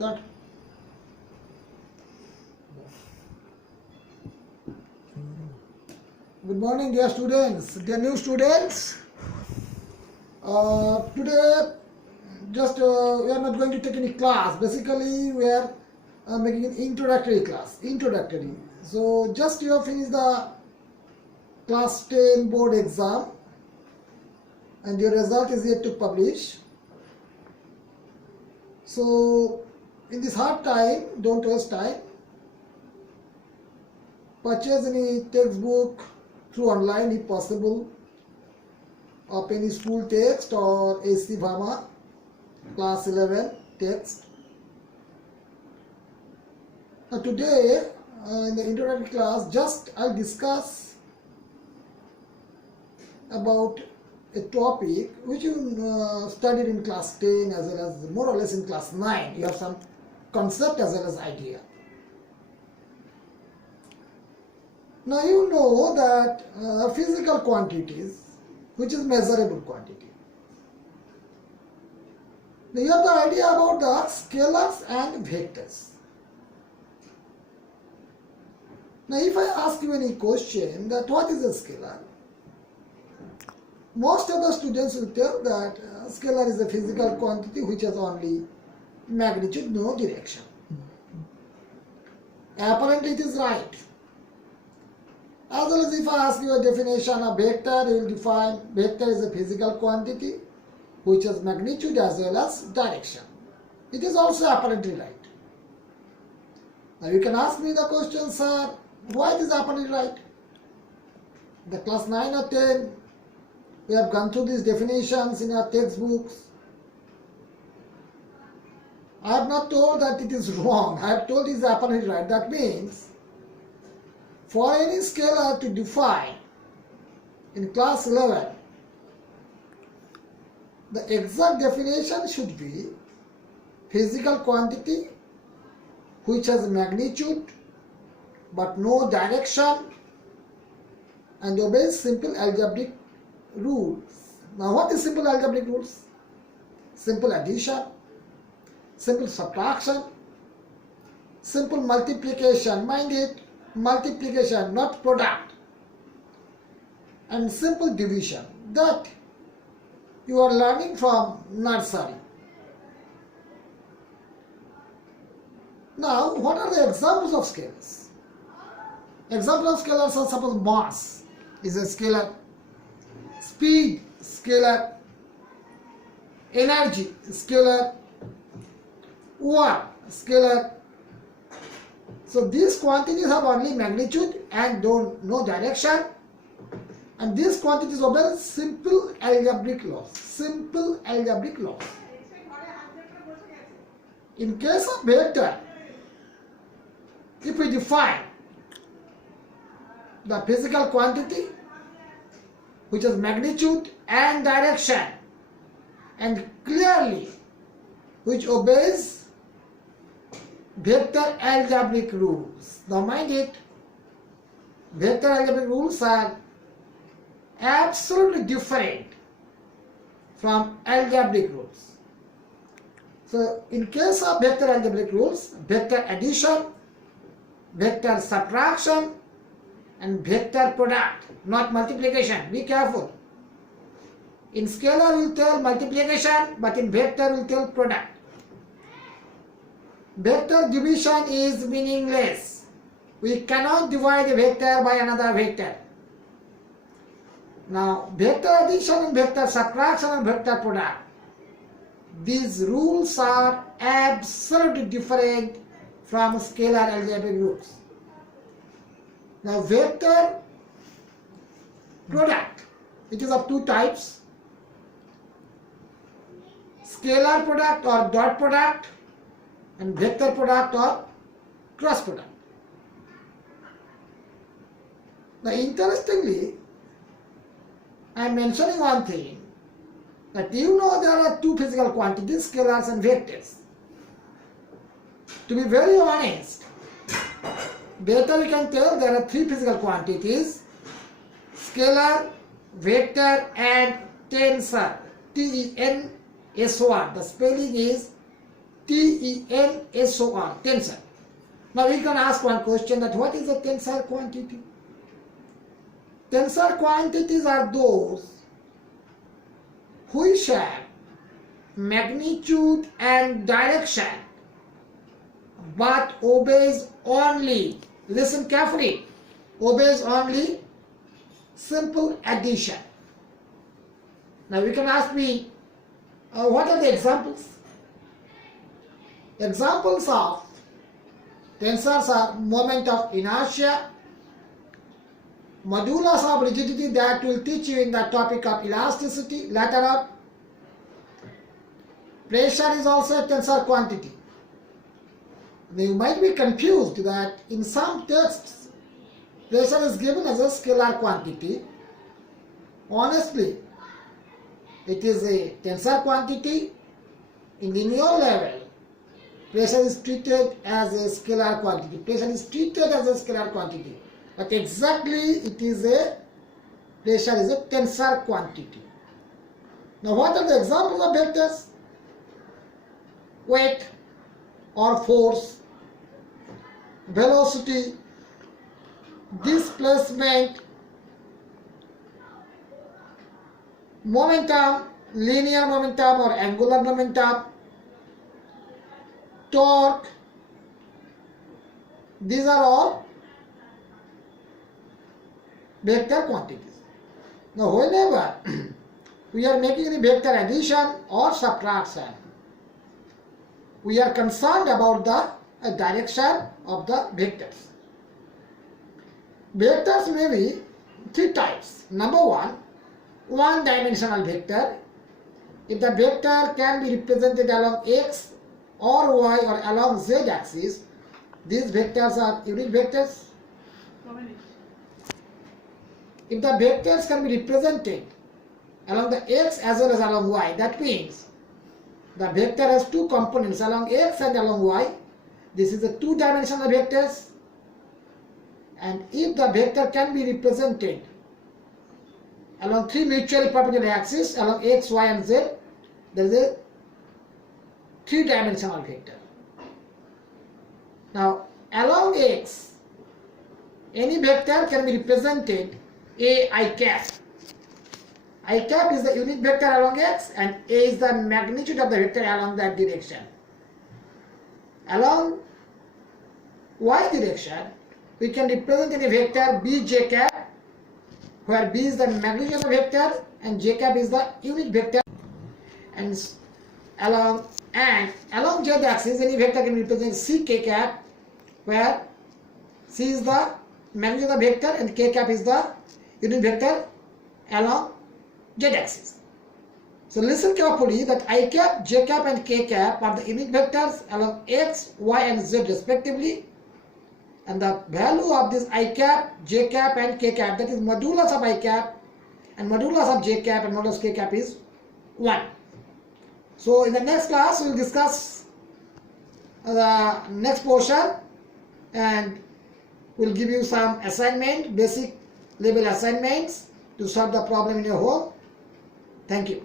That. Good morning, dear students, dear new students. Today, just we are not going to take any class. Basically, we are making an introductory class. Introductory. So, just you have finished the class 10 board exam, and your result is yet to publish. So, in this hard time, don't waste time. Purchase any textbook through online if possible, of any school text or AC Bhama class 11 text. Now today in the introductory class, just I'll discuss about a topic which you studied in class 10 as well as more or less in class 9. You have some concept as well as idea. Now you know that physical quantities, which is measurable quantity. Now you have the idea about the scalars and vectors. Now if I ask you any question that what is a scalar, most of the students will tell that scalar is a physical quantity which has only magnitude, no direction. Apparently it is right. As well as if I ask you a definition of vector, you will define vector is a physical quantity which has magnitude as well as direction. It is also apparently right. Now you can ask me the question, sir, why it is apparently right? The class 9 or 10, we have gone through these definitions in our textbooks. I have not told that it is wrong. I have told it is apparently right. That means for any scalar to define in class 11, the exact definition should be physical quantity which has magnitude but no direction and obeys simple algebraic rules. Now what is simple algebraic rules? Simple addition, simple subtraction, simple multiplication, mind it, multiplication, not product, and simple division that you are learning from nursery. Now, what are the examples of scalars? Examples of scalars are suppose mass is a scalar, speed scalar, energy scalar, work scalar. So these quantities have only magnitude and no direction, and these quantities obey simple algebraic laws. Simple algebraic laws. In case of vector, if we define the physical quantity which has magnitude and direction and clearly which obeys vector algebraic rules. Now mind it, vector algebraic rules are absolutely different from algebraic rules. So in case of vector algebraic rules, vector addition, vector subtraction and vector product, not multiplication. Be careful. In scalar we will tell multiplication, but in vector we will tell product. Vector division is meaningless. We cannot divide a vector by another vector. Now, vector addition and vector subtraction and vector product, these rules are absolutely different from scalar algebraic rules. Now, vector product, it is of two types: scalar product or dot product, and vector product or cross product. Now interestingly, I am mentioning one thing, that you know there are two physical quantities, scalars and vectors. To be very honest, better we can tell there are three physical quantities: scalar, vector and tensor. T-E-N-S-O-R. The spelling is T-E-N-S-O-R, tensor. Now we can ask one question, that what is a tensor quantity? Tensor quantities are those which have magnitude and direction but obeys only, listen carefully, obeys only simple addition. Now we can ask me, what are the examples? Examples of tensors are moment of inertia, modulus of rigidity, that will teach you in the topic of elasticity later on. Pressure is also a tensor quantity. You might be confused that in some texts pressure is given as a scalar quantity. Honestly, it is a tensor quantity. In linear level, pressure is treated as a scalar quantity. Pressure is treated as a scalar quantity. But exactly pressure is a tensor quantity. Now what are the examples of vectors? Weight or force, velocity, displacement, momentum, linear momentum or angular momentum, torque. These are all vector quantities. Now whenever we are making any vector addition or subtraction, we are concerned about the direction of the vectors. Vectors may be three types. Number one, one-dimensional vector. If the vector can be represented along x or y or along z axis, these vectors are unit vectors. If the vectors can be represented along the x as well as along y, that means the vector has two components, along x and along y. This is a two-dimensional vectors. And if the vector can be represented along three mutually perpendicular axes, along x, y and z, there is a three-dimensional vector. Now along x, any vector can be represented I cap. I cap is the unit vector along x and A is the magnitude of the vector along that direction. Along y direction, we can represent any vector B j cap, where B is the magnitude of the vector and j cap is the unit vector. And along z axis, any vector can be represented C k cap, where C is the magnitude of the vector and k cap is the unit vector along z axis. So listen carefully that I cap, j cap and k cap are the unit vectors along x, y and z respectively, and the value of this I cap, j cap and k cap, that is modulus of I cap and modulus of j cap and modulus k cap is 1. So in the next class we will discuss the next portion and we will give you some assignment, basic level assignments to solve the problem in your home. Thank you.